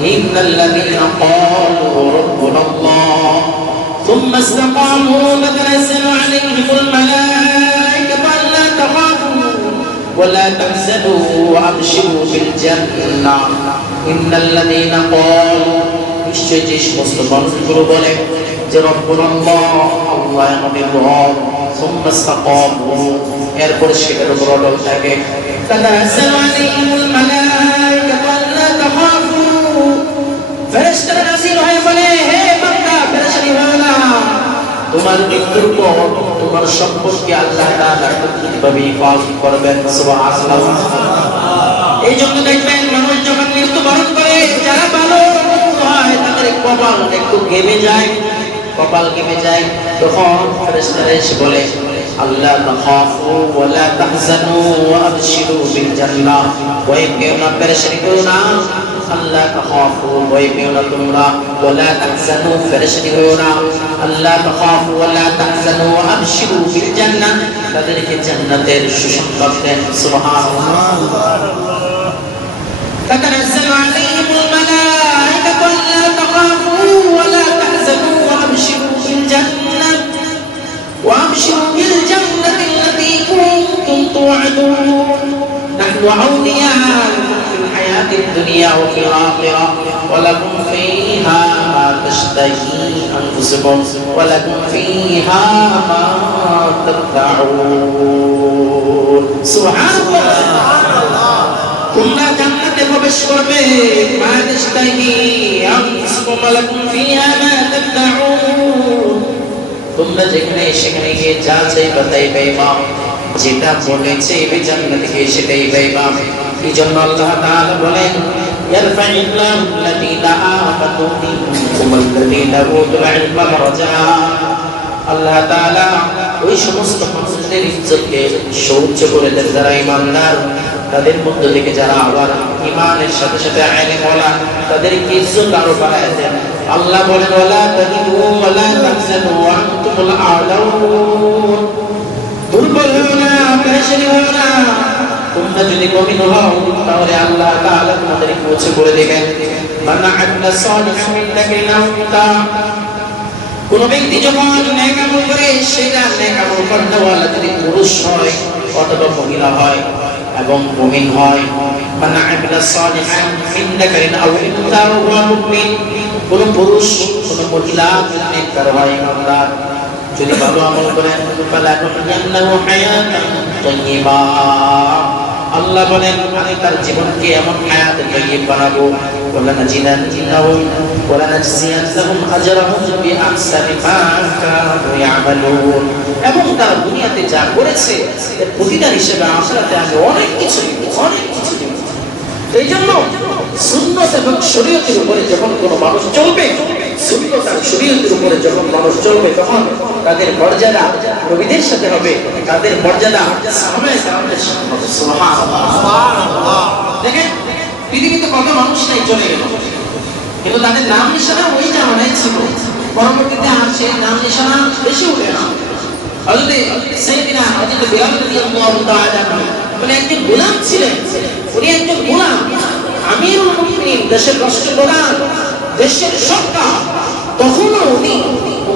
إن الذين قالوا ربنا الله ثم استقاموا تتنزل عليهم الملائكة ألا تخافوا ولا تحزنوا وأبشروا بالجنة إن الذين قالوا নিশ্চয় যে সমস্ত মানুষগুলো বলে যে রব্বুল আল্লাহ আল্লাহ আমাদের রব ثم استقاموا এরপরে সেটার উপর অটল থাকে تنزل عليهم الملائكة ফেরেশতারা নাযিল হয়ে বলে হে বান্দা পেরেশানি হও না তোমার মৃত্যুর পর তোমার সম্পর্কে আল্লাহ তাআলা কীভাবে হিফাজত করবেন, সুবহানাল্লাহ। এই জন্য দেখবেন মানুষ যখন মৃত্যুবরণ করে, যারা ভালো হয়, তাদের কপাল একটু ঘেমে যায়। কপাল ঘেমে যায়, তখন ফেরেশতারা এসে বলে, আল্লাহ তাখাফু ওয়ালা তাহজানু ওয়া আবশিরু বিল জান্নাহ। ওই কেউ না পেরেশানি করো না। আল্লাহ তাখাফু ভয় পেও না তোমরা ওয়ালা তাহজানু পেরেশানি হয়ো না আল্লাহ তাখাফু ওয়ালা তাহজানু ওয়া আবশিরু বিল জান্নাহ তাদেরকে জান্নাতের সুসংবাদ দেন সুবহানাল্লাহ تتنزل عليهم الملائكة ألا تخافوا ولا تحزنوا وأبشروا بالجنة وأبشروا بالجنة التي كنتم توعدون نحن أولياؤكم في الحياة الدنيا وفي الآخرة ولكم فيها ما تشتهي أنفسكم ولكم فيها ما تدعون سبحان الله তোমরা জান্নাতে প্রবেশ করবে মা তাশতাহি আনফুসুকুম লাকুম ফিহা মা তাদউন তোমরা যেখানে সেখানে গিয়ে যা চাইবা তাই পাইবা যেটা মনে চাইবে জান্নাতে গিয়ে সেটাই পাইবা এই জন্য আল্লাহ তাআলা বলেন يرفع الله الذين آمنوا منكم والذين أوتوا العلم درجات আল্লাহ তাআলা ওই সমস্ত মানুষদের ইজ্জতকে সৌচ্চ করে দেন যারা ইমানদার তাদের মধ্য থেকে যারা আবার ইমানের সাথে সাথে আইনে বলা তাদের ইজ্জত আরো বাড়ায় দেন আল্লাহ বলেন ওয়ালা তাহিনু ওয়ালা তাহজানু ওয়া আনতুমুল আ'লাউন দুর্বল যদি কমিন হও তাহলে আল্লাহ তাআলা তোমাদেরকে পৌঁছে করে দিবেন। মান আমিলা সালিহান মিন যাকারিন আও কোন ব্যক্তি যখন নেক আমল করে, সেটা নেক আমল করনেওয়ালা যদি পুরুষ হয়, অথবা মহিলা হয়, এবং মুমিন হয়, মান আমিলা সালিহান মিন যাকারিন আও উনসা ওয়া মুমিন কোন পুরুষ, কোন মহিলা যদি নেককার হয় ইমানদার যদি ভালো আমল করেন ফালাকুন্নাহু হায়াতান তাইয়্যিবা। আল্লাহ বলেন, আমি তার জীবনকে এমন হায়াত তাইয়্যিব বানাবো এবং তারা দুনিয়াতে যা করেছে হিসেবে অনেক কিছু অনেক কিছু এই জন্য এবং শরীয়তের উপরে যখন কোনো মানুষ চলবে শরীয়তের উপরে যখন মানুষ চলবে, তখন তাদের মর্যাদা নবীদের সাথে হবে, তাদের মর্যাদা দেখেন পৃথিবীতে কত মানুষ নাই চলে গেল কিন্তু তাদের নাম নিশানা ওই জামানায় ছিল। পরবর্তীতে আর সেই নাম নিশানা বেশি উঠে না গোলাম ছিলেন। উনি গোলাম। আমিরুল মুমিনিন, দেশের রাষ্ট্রপ্রধান, দেশের সরকার। তখনও উনি